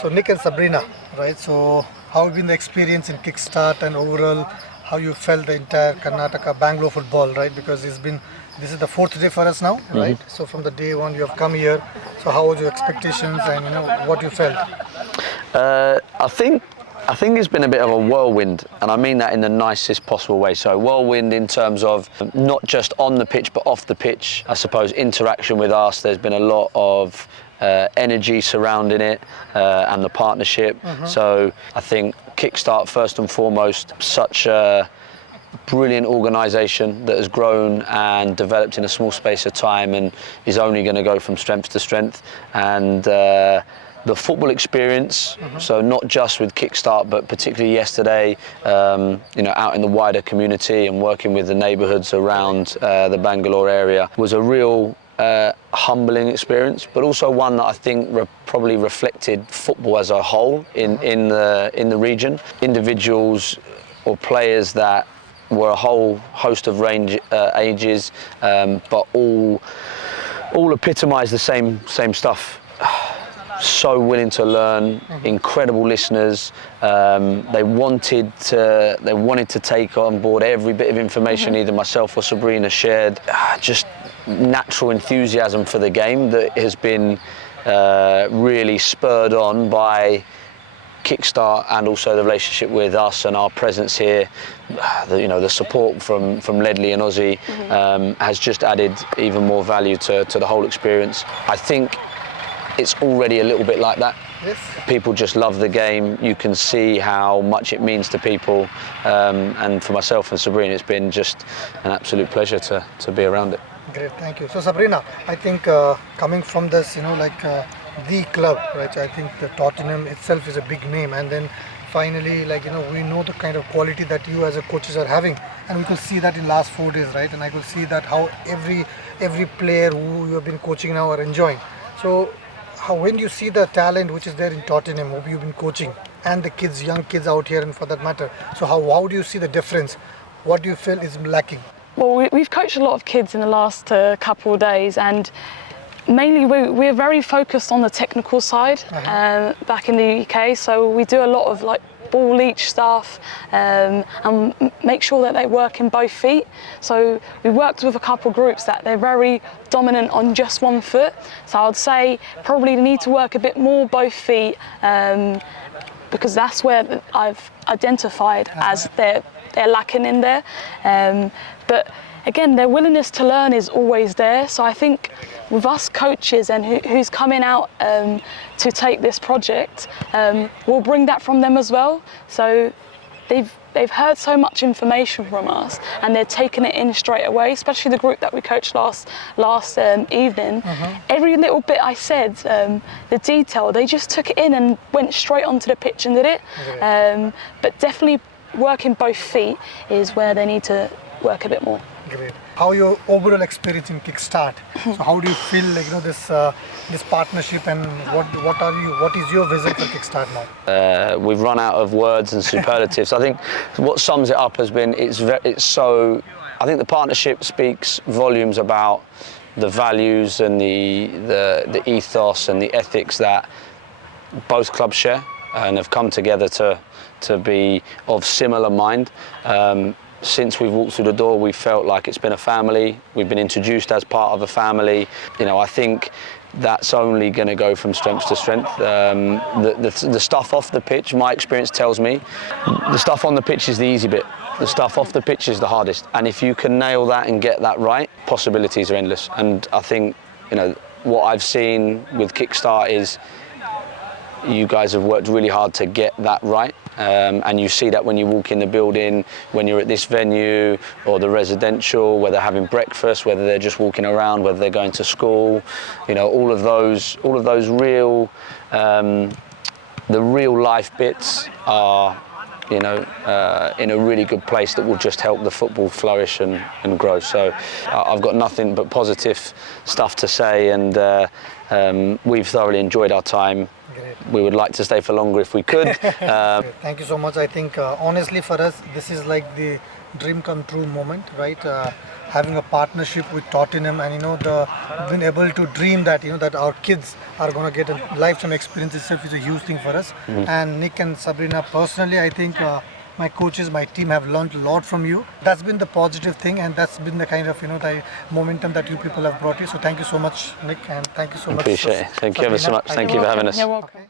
So Nick and Sabrina, right? So how has been the experience in Kickstart and overall how you felt the entire Karnataka Bangalore football, right? Because this is the fourth day for us now, right? So from the day one you have come here. So how was your expectations and what you felt? I think it's been a bit of a whirlwind, and I mean that in the nicest possible way. So whirlwind in terms of not just on the pitch but off the pitch. I suppose interaction with us. There's been a lot of energy surrounding it and the partnership. So I think Kickstart first and foremost, such a brilliant organisation that has grown and developed in a small space of time and is only going to go from strength to strength. And the football experience, so not just with Kickstart, but particularly yesterday, out in the wider community and working with the neighbourhoods around the Bangalore area, was a real humbling experience, but also one that I think probably reflected football as a whole in the region. Individuals or players that were a whole host of ages, but all epitomised the same stuff. So willing to learn, incredible listeners. They wanted to take on board every bit of information either myself or Sabrina shared. Just natural enthusiasm for the game that has been really spurred on by Kickstart and also the relationship with us and our presence here. The support from Ledley and Ozzy has just added even more value to the whole experience. I think it's already a little bit like that. Yes. People just love the game. You can see how much it means to people. And for myself and Sabrina, it's been just an absolute pleasure to be around it. Great, thank you. So Sabrina, I think coming from this, the club, right? I think the Tottenham itself is a big name, and then finally, we know the kind of quality that you as a coaches are having, and we could see that in last 4 days, right? And I could see that how every player who you have been coaching now are enjoying. So when you see the talent which is there in Tottenham, who you've been coaching, and the kids, young kids out here, and for that matter, so how do you see the difference? What do you feel is lacking? Well, we've coached a lot of kids in the last couple of days, and mainly we're very focused on the technical side back in the UK. So we do a lot of ball leach stuff and make sure that they work in both feet. So we worked with a couple groups that they're very dominant on just one foot. So I would say probably they need to work a bit more both feet because that's where I've identified as they're lacking in there. But again, their willingness to learn is always there. So I think with us coaches and who's coming out to take this project, we'll bring that from them as well. So they've heard so much information from us and they're taking it in straight away, especially the group that we coached last evening. Every little bit I said, the detail, they just took it in and went straight onto the pitch and did it. But definitely working both feet is where they need to work a bit more. Great. How your overall experience in Kickstart? So how do you feel this partnership, and what is your vision for Kickstart now? We've run out of words and superlatives. I think what sums it up has been it's so. I think the partnership speaks volumes about the values and the ethos and the ethics that both clubs share and have come together to be of similar mind. Since we've walked through the door, we've felt like it's been a family. We've been introduced as part of a family. I think that's only going to go from strength to strength. The stuff off the pitch, my experience tells me, the stuff on the pitch is the easy bit. The stuff off the pitch is the hardest. And if you can nail that and get that right, possibilities are endless. And I think, what I've seen with Kickstart is you guys have worked really hard to get that right. And you see that when you walk in the building, when you're at this venue or the residential, whether they're having breakfast, whether they're just walking around, whether they're going to school, all of those real, the real life bits are, in a really good place that will just help the football flourish and grow. So I've got nothing but positive stuff to say, and we've thoroughly enjoyed our time. Great. We would like to stay for longer if we could. Thank you so much. I think honestly for us, this is like the dream come true moment, right? Having a partnership with Tottenham, and being able to dream that that our kids are going to get a lifetime experience itself is a huge thing for us. And Nick and Sabrina, personally, I think my coaches, my team have learned a lot from you. That's been the positive thing, and that's been the kind of the momentum that you people have brought you. So thank you so much, Nick, and thank you so much. Appreciate it. Thank you ever so much. Thank you for having us. You're welcome. Okay.